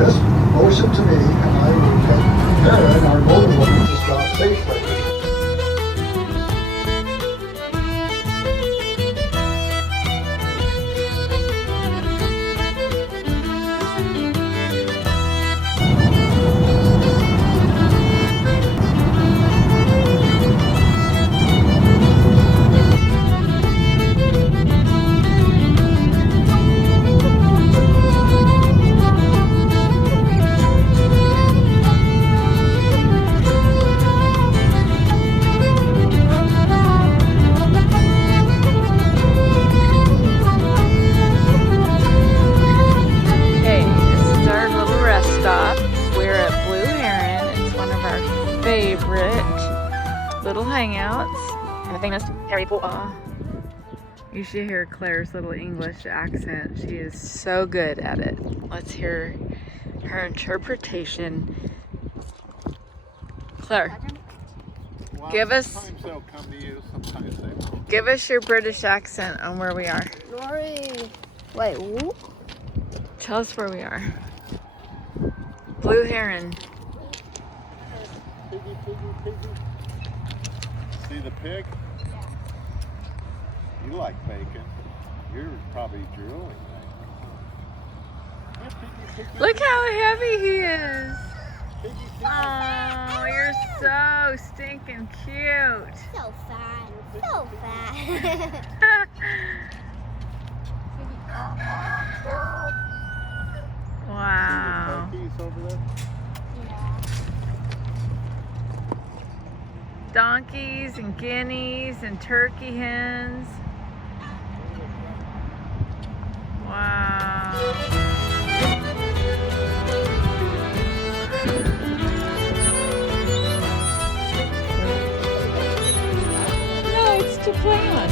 just motion to me, and I will get Aaron, our motor woman, to stop safely. Little hangouts. And the famous Harry Potter. You should hear Claire's little English accent. She is so good at it. Let's hear her interpretation. Claire, Well, give us sometimes they'll come to you, sometimes they won't. give us your British accent on where we are. Wait, who? Tell us where we are. Blue Heron. Piggy, piggy, piggy. See the pig? You like bacon. You're probably drooling. Yeah, piggy, piggy, Look how heavy he is. piggy, piggy. Oh, you're so stinking cute. So fat. So fat. Wow. Turkeys over there? Donkeys and guineas and turkey hens. Wow. No, it's to play on.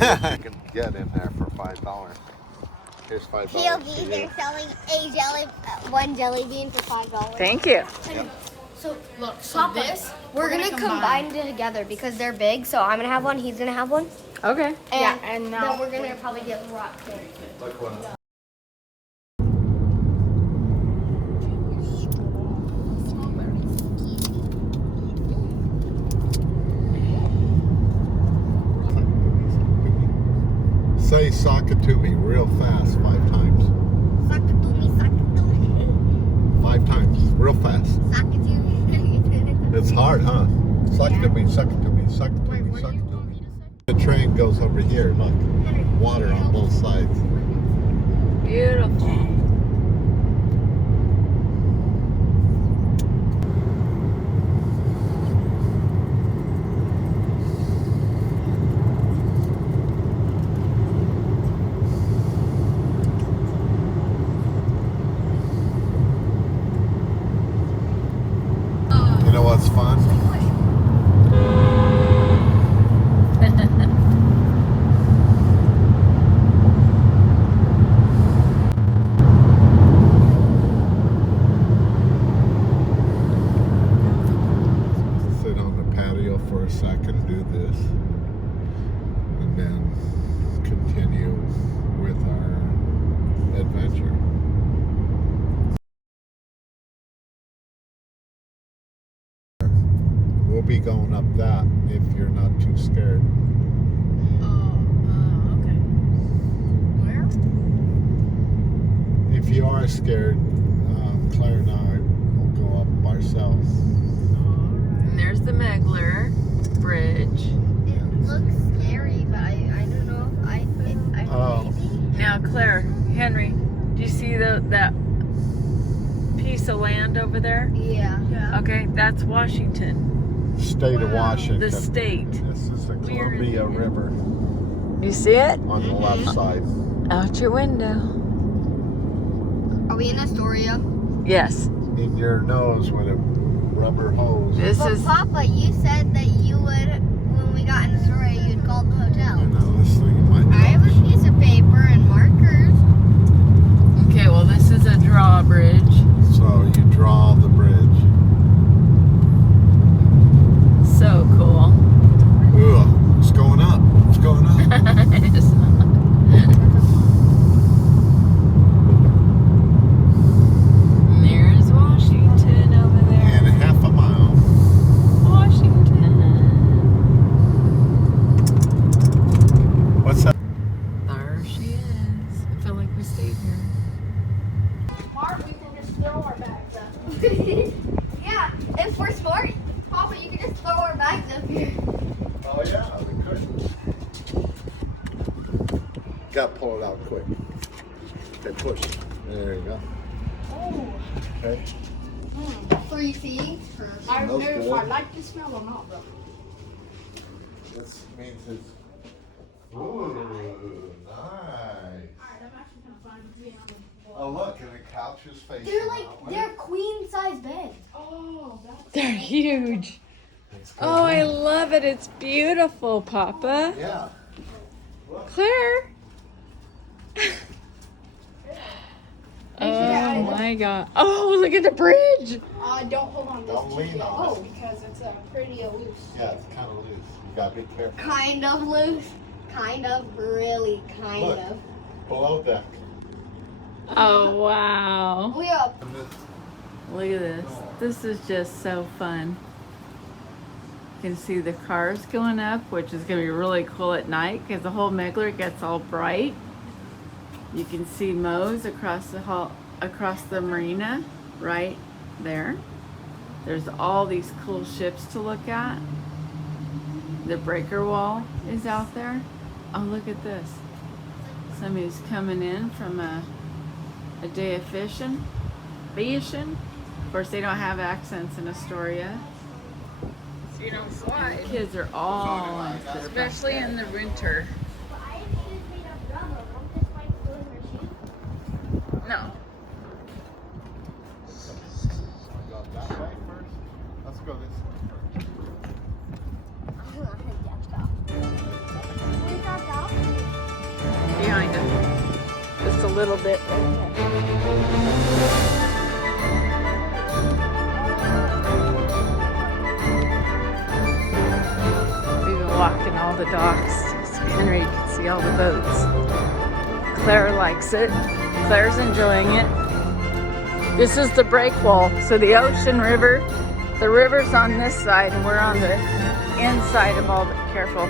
You can get in there for $5. Here's $5. POV, they're selling one jelly bean for $5. Thank you. So look, so Papa, this we're gonna combine together because they're big. So I'm gonna have one, he's gonna have one. Okay. And and now then we're gonna probably get rock candy. Look what Say sock it to me real fast 5 times. Suck it to me, suck it to me. 5 times, real fast. Suck it to me. It's hard, huh? Suck it to me, suck it to me, suck it to me, suck it to me. The train goes over here, look. Water on both sides. Beautiful. You know what's fun? Sit on the patio for a second, do this, and then continue with our adventure. We'll be going up that if you're not too scared. okay. Where? If you are scared, Claire and I will go up ourselves. And there's the Megler Bridge. It looks scary, but I don't know if I maybe. Now, Claire, Henry, do you see that piece of land over there? Yeah. Okay, that's Washington. state of Washington. The state. This is the Columbia River You see it? on the left side. Out your window. Are we in Astoria? Yes. In your nose with a rubber hose. This Well, is. Papa, you said that you would, when we got in Astoria, you'd call the I hotel. know this thing in my I have a nose. piece of paper and markers. Okay, well, this is a drawbridge. So you draw the bridge. So cool. Ugh, it's going up. It's going up. It's not. And there's Washington over there. And a half a mile. Washington. What's that? There she is. I feel like we stayed here. Mark, we can just throw our bags up. Yeah, if we're smart, Papa, you can just throw our bags up here. Oh yeah, we could. Got to pull it out quick. Okay, push. There you go. Oh, Okay. 3 feet. I don't know Smells if I good. like the smell or not, though. This means it's. Ooh, nice. Alright, I'm actually gonna find the Oh look, and the couch is facing. They're like, that way. they're queen size beds. Oh, that's They're huge. It's good. Oh, I love it. It's beautiful, Papa. Yeah. Claire. Oh my God. Oh, look at the bridge. don't hold on this Don't lean too on close because it's pretty loose. Yeah, it's kind of loose. You gotta be careful. Kind of loose. Kind of, really, kind Look. of. Below deck. Oh, wow. We up. Look at this. This is just so fun. You can see the cars going up, which is going to be really cool at night because the whole Megler gets all bright. You can see Moe's across the hall, across the marina, right there. There's all these cool ships to look at. The breaker wall is out there. Oh, look at this. Somebody's coming in from a day of fishing. Of course, they don't have accents in Astoria. So you don't slide. Kids are all into their especially in the winter. No. Go that way first. Let's go this way first. Behind us. Just a little bit. We've been walking all the docks. So Henry can see all the boats. Claire likes it. Claire's enjoying it. This is the break wall. So the ocean river, the river's on this side and we're on the inside of all the, careful,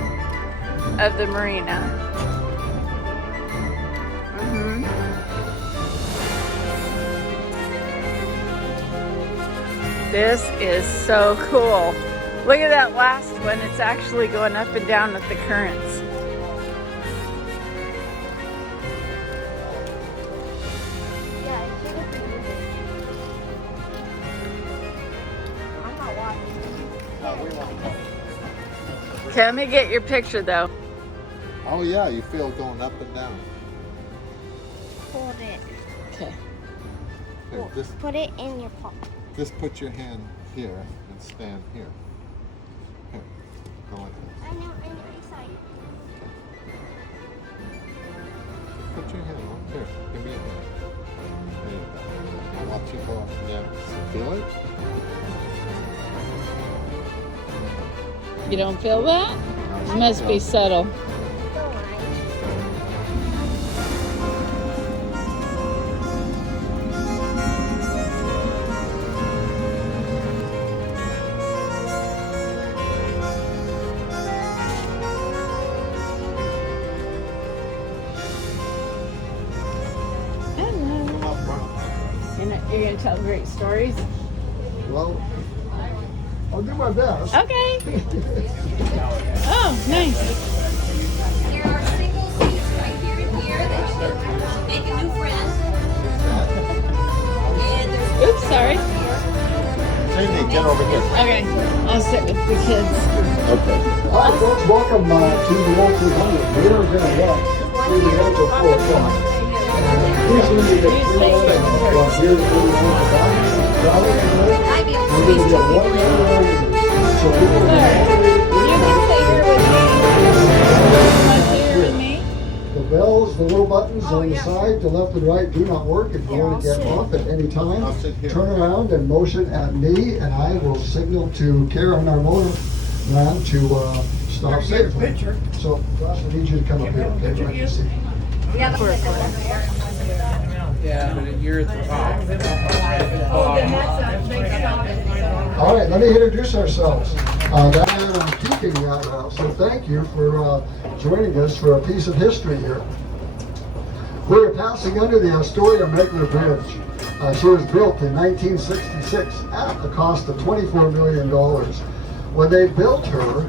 of the marina. This is so cool. Look at that last one. It's actually going up and down with the currents. Okay, let me get your picture though. Oh yeah, you feel it going up and down. Hold it. Okay. Here, just, Put it in your pocket. just put your hand here and stand here. Here, go like this. I know, sorry. Put your hand on here. Give me a hand. There you go. I'll watch you go up and down. Feel it? You don't feel that? It must be subtle. You're gonna tell great stories? Well, I'll do my best. Okay. Oh, nice. There are single seats right here and here that you can make a new friend. And there's Oops, sorry. here. Cindy, get over here. Okay, I'll sit with the kids. Okay. All right, folks, welcome to the Old 300. We are going to walk through the edge of 4 o'clock. Usually we get 3 hours from here to the back. Trolley today. We're going to get 1 hour. So people will You can stay here with me. You want to stay here with me? The bells, the little buttons on the side, to left and right, do not work. If you want to get off at any time, I'll sit here. turn around and motion at me, and I will signal to Kara on our motor man to stop safely. So, Josh, I need you to come up here, okay? Right, you see. Yeah, but you're at the top. All right, let me introduce ourselves. Diane, I'm keeping that out, so thank you for joining us for a piece of history here. We're passing under the Astoria Megler Bridge. She was built in 1966 at the cost of $24 million. When they built her,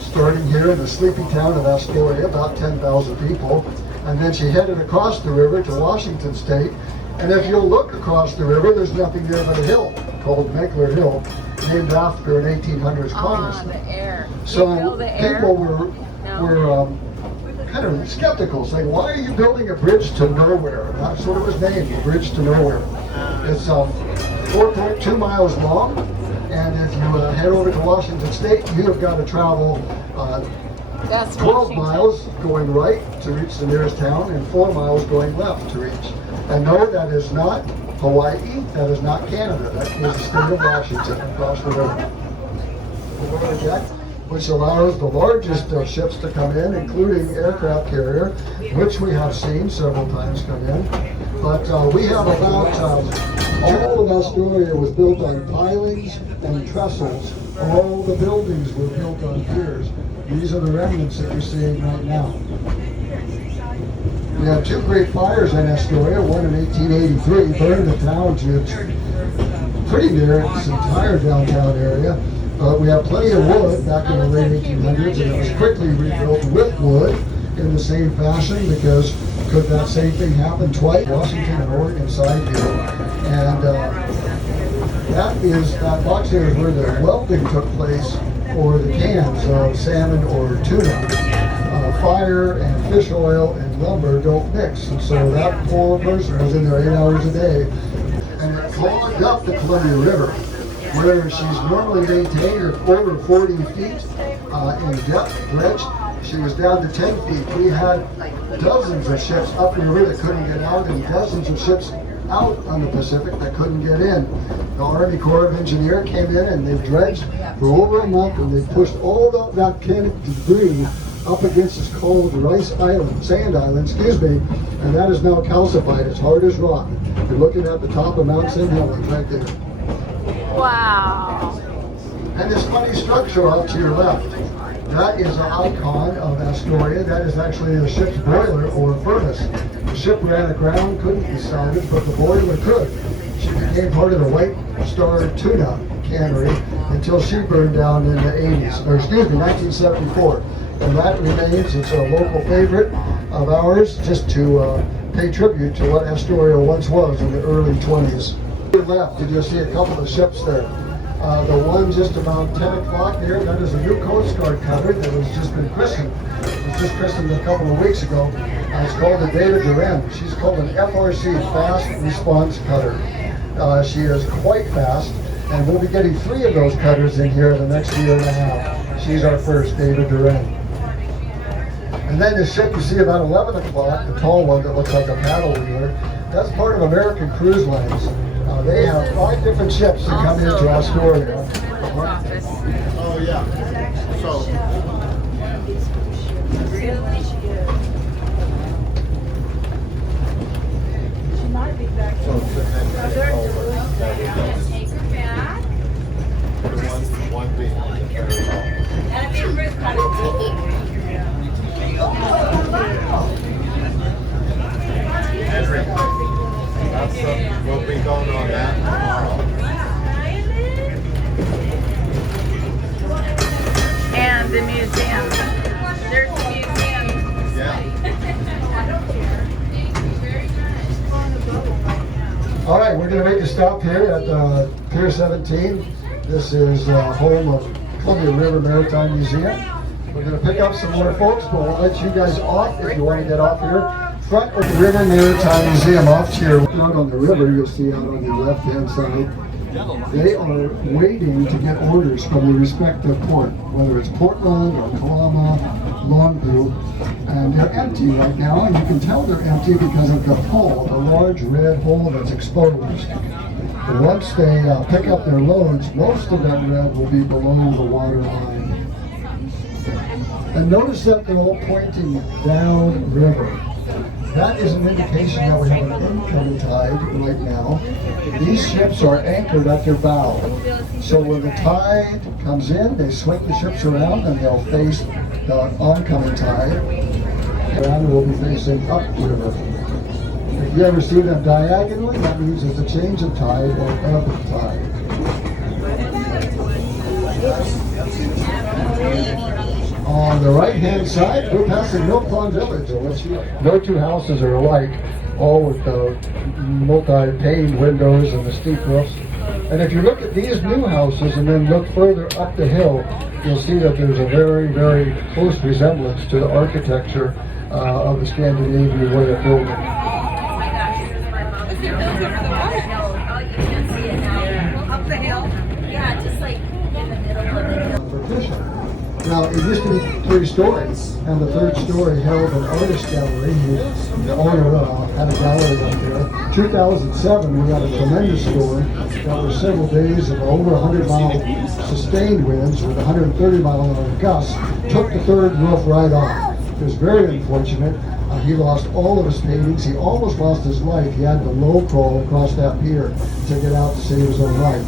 starting here in the sleepy town of Astoria, about 10,000 people, and then she headed across the river to Washington State. And if you'll look across the river, there's nothing there but a hill called Megler Hill, named after an 1800s congressman. the air. So people were kind of skeptical, saying, why are you building a bridge to nowhere? And that's what it was named, the Bridge to Nowhere. It's 4.2 miles long, and if you head over to Washington State, you have got to travel 12 miles going right to reach the nearest town, and 4 miles going left to reach. And no, that is not Hawaii, that is not Canada, that is the state of Washington across the river. Which allows the largest ships to come in, including aircraft carrier, which we have seen several times come in. But we have about, all of Astoria was built on pilings and trestles. All the buildings were built on piers. These are the remnants that you're seeing right now. We had 2 great fires in Astoria, one in 1883, burned the town to pretty near its entire downtown area. We have plenty of wood back in the late 1800s, and it was quickly rebuilt with wood in the same fashion, because could that same thing happen twice? Washington and Oregon side here. And that box here is where the welding took place for the cans of salmon or tuna. Fire and fish oil and lumber don't mix, and so that poor person was in there 8 hours a day, and it clogged up the Columbia River, where she's normally maintained at over 40 feet in depth, dredged. She was down to 10 feet. We had dozens of ships up the river that couldn't get out, and dozens of ships out on the Pacific that couldn't get in. The Army Corps of Engineers came in and they dredged for over a month, and they pushed all that volcanic debris up against this called Sand Island, and that is now calcified. It's hard as rock. You're looking at the top of Mount St. Helens right there. Wow. And this funny structure off to your left, that is an icon of Astoria. That is actually the ship's boiler or furnace. The ship ran aground, couldn't be salvaged, but the boiler could. She became part of the White Star Tuna cannery until she burned down in the 1974. And that remains, it's a local favorite of ours, just to pay tribute to what Astoria once was in the early 20s. To your left, you'll see a couple of ships there. The one just about 10 o'clock there, that is a new Coast Guard cutter that has just been christened. It was just christened a couple of weeks ago. It's called the David Duran. She's called an FRC, Fast Response Cutter. She is quite fast, and we'll be getting 3 of those cutters in here in the next year and a half. She's our first, David Duran. And then the ship you see about 11 o'clock, the tall one that looks like a paddle wheeler, that's part of American Cruise Lines. They have 5 different ships that come into Astoria. Oh, yeah. So, She might be back. so it's the next Take her back. one being And a big fruit cut. Henry. We'll be going on that tomorrow. And the museum. There's the museum. Yeah. All right, we're going to make a stop here at Pier 17. This is home of Columbia River Maritime Museum. We're going to pick up some more folks, but we'll let you guys off if you want to get off here. Front of the River Maritime Museum off here. Out on the river, you'll see out on the left-hand side, they are waiting to get orders from the respective port, whether it's Portland or Kalama, Longview, and they're empty right now, and you can tell they're empty because of the hole, the large red hole that's exposed. And once they pick up their loads, most of that red will be below the water line. And notice that they're all pointing downriver. That is an indication that we have an incoming tide right now. These ships are anchored at their bow. So when the tide comes in, they swing the ships around and they'll face the oncoming tide. And we'll be facing upriver. If you ever see them diagonally, that means there's a change of tide or ebb of tide. On the right-hand side, we're passing Mill Pond Village. No two houses are alike, all with the multi-paned windows and the steep roofs. And if you look at these new houses and then look further up the hill, you'll see that there's a very, very close resemblance to the architecture of the Scandinavian way of building. Up the hill. Yeah, just like in the middle of the hill. Now, it used to be 3 stories, and the 3rd story held an artist gallery. The owner had a gallery up there. 2007, we had a tremendous storm that was several days of over 100-mile sustained winds with 130-mile-an-hour gusts, took the 3rd roof right off. It was very unfortunate. He lost all of his paintings. He almost lost his life. He had to low crawl across that pier to get out to save his own life.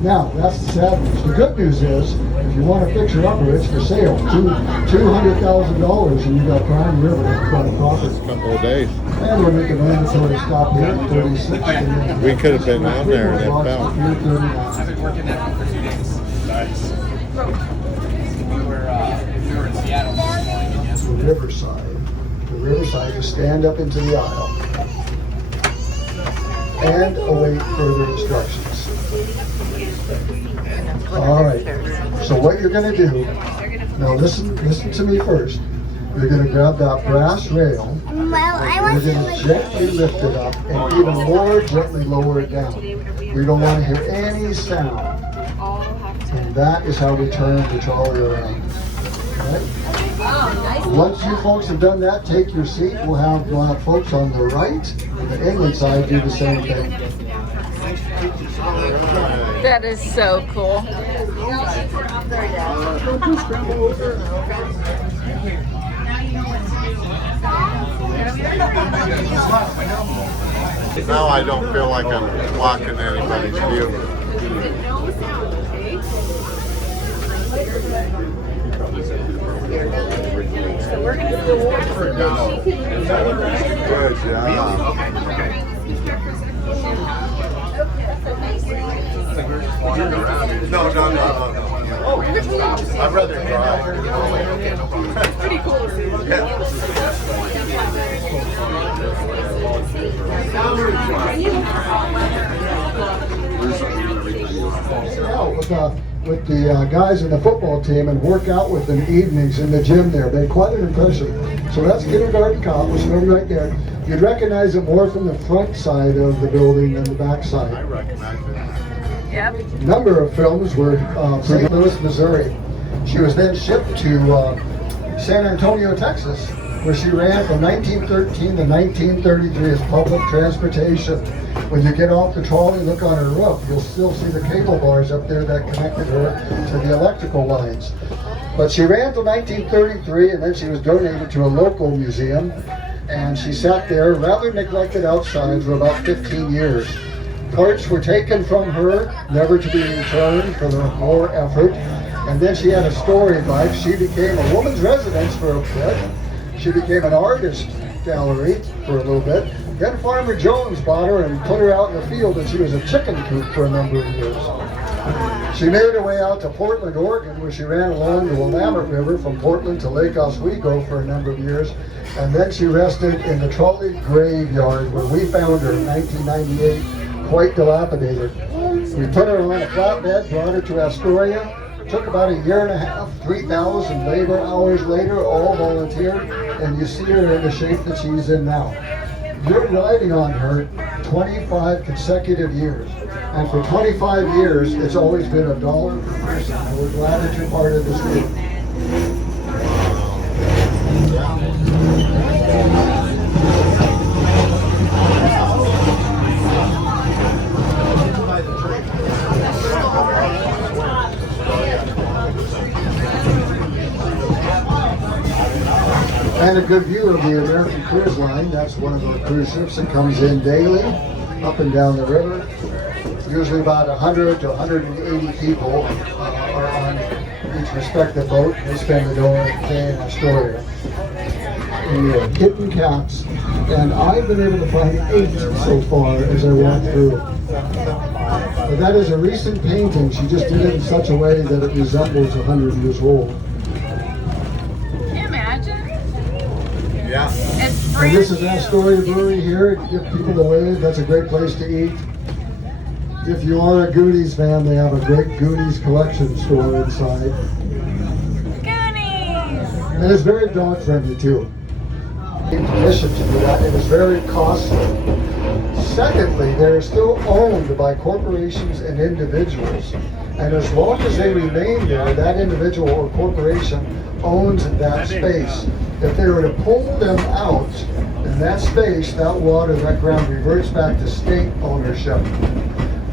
Now, that's the sad news. The good news is, if you want a picture-upper, it's for sale. $200,000, and you got prime river property. A couple of days. And we're making a mandatory stop here at 36. We could have been out there and it fell. I've been working that for 2 days. Nice. We were in Seattle. The Riverside. The Riverside, you stand up into the aisle and await further instructions. All right, so what you're going to do, now listen to me first. You're going to grab that brass rail, you're going to gently lift it up and even more gently lower it down. We don't want to hear any sound. And that is how we turn the trolley around. All right? Once you folks have done that, take your seat. We'll have folks on the right and the inland side do the same thing. That is so cool. Now I don't feel like I'm blocking anybody's view. So we're going to go Waterfront. Good job. No. Oh, I'd rather drive. It's pretty cool to see. With the guys in the football team and work out with them evenings in the gym there. Made quite an impression. So that's Kindergarten Cop, was filmed right there. You'd recognize it more from the front side of the building than the back side. I recognize it. Yep. A number of films were St. Louis, Missouri. She was then shipped to San Antonio, Texas, where she ran from 1913 to 1933 as public transportation. When you get off the trolley, look on her roof, you'll still see the cable bars up there that connected her to the electrical lines. But she ran till 1933, and then she was donated to a local museum, and she sat there rather neglected outside for about 15 years. Parts were taken from her, never to be returned for the more effort. And then she had a story life. She became a woman's residence for a bit. She became an artist gallery for a little bit. Then Farmer Jones bought her and put her out in the field, and she was a chicken coop for a number of years. She made her way out to Portland, Oregon, where she ran along the Willamette River from Portland to Lake Oswego for a number of years. And then she rested in the Trolley graveyard where we found her in 1998, quite dilapidated. We put her on a flatbed, brought her to Astoria. Took about a year and a half, 3,000 labor hours later, all volunteer, and you see her in the shape that she's in now. You're riding on her 25 consecutive years. And for 25 years, it's always been $1 per person. And we're glad that you're part of this group. And a good view of the American Cruise Line. That's one of our cruise ships that comes in daily, up and down the river. Usually about 100 to 180 people are on each respective boat. They spend the day in Astoria. We are hidden caps, and I've been able to find 8 so far as I walk through. But that is a recent painting. She just did it in such a way that it resembles 100 years old. Can you imagine? Yeah. It's And brand this is new. Astoria Brewery here. Give people a wave. That's a great place to eat. If you are a Goonies fan, they have a great Goonies collection store inside. Goonies! And it's very dog friendly too. Permission to do that. It is very costly. Secondly, they're still owned by corporations and individuals. And as long as they remain there, that individual or corporation owns that space. If they were to pull them out in that space, that water, that ground reverts back to state ownership.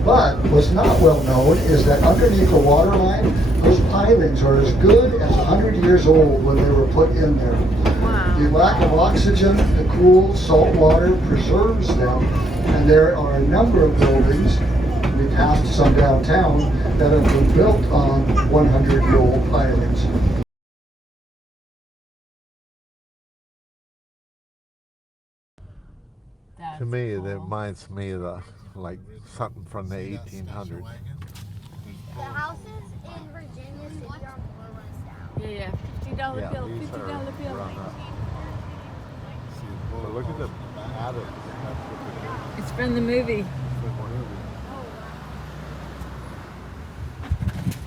But what's not well known is that underneath the water line, those pilings are as good as 100 years old when they were put in there. Wow. The lack of oxygen, the cool salt water preserves them, and there are a number of buildings, we passed some downtown, that have been built on 100-year-old pilings. To me, it reminds me of like something from the 1800s. The houses in Virginia City are more run down. Yeah, $50 Yeah, bill, these $50 are bill. run up. See, well, look at the attic. That's what It's from the movie.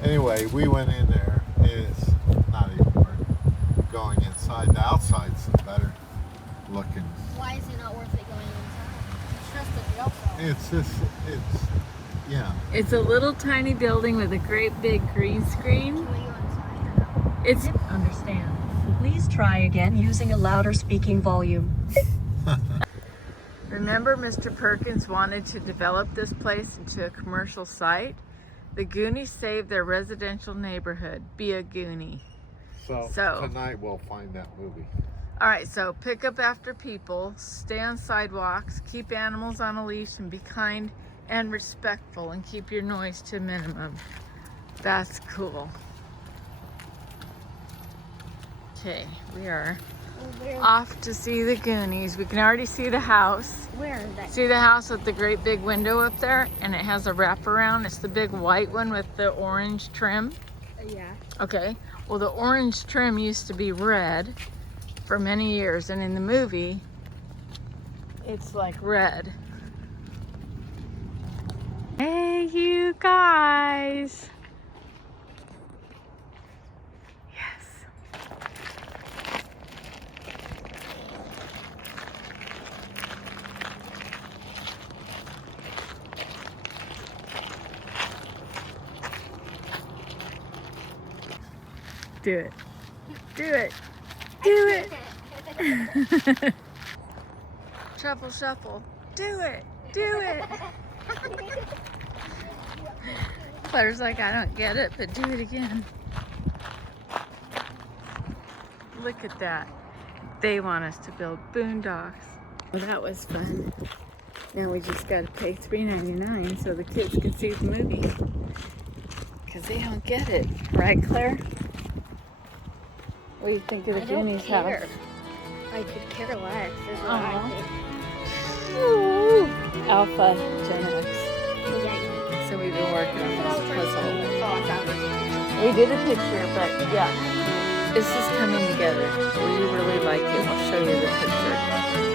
Anyway, we went in there. It's not even worth going inside. The outside's better looking. Why is it not worth it going inside? It's just a jail cell. Yeah. It's a little tiny building with a great big green screen. Can we go inside? It's Understand. Please try again using a louder speaking volume. Remember, Mr. Perkins wanted to develop this place into a commercial site? The Goonies saved their residential neighborhood. Be a Goonie. So tonight we'll find that movie. All right, so pick up after people, stay on sidewalks, keep animals on a leash, and be kind and respectful, and keep your noise to a minimum. That's cool. Okay, we are off to see the Goonies. We can already see the house. Where is that? See the house with the great big window up there? And it has a wraparound. It's the big white one with the orange trim. Yeah. Okay, well the orange trim used to be red for many years, and in the movie it's like red. Hey you guys. Yes. Do it. Do it. Do it. Shuffle, shuffle. Do it. Do it. Claire's like, I don't get it, but do it again. Look at that. They want us to build boondocks. Well, that was fun. Now we just got to pay $3.99 so the kids can see the movie. Because they don't get it. Right, Claire? What do you think of the Goonies house? I could care less, is what Aw. I think. Ooh. Alpha Gen X. Yeah. So we've been working on this puzzle. Oh, I found this. We did a picture, but yeah, this is coming together. We really like it. We'll show you the picture.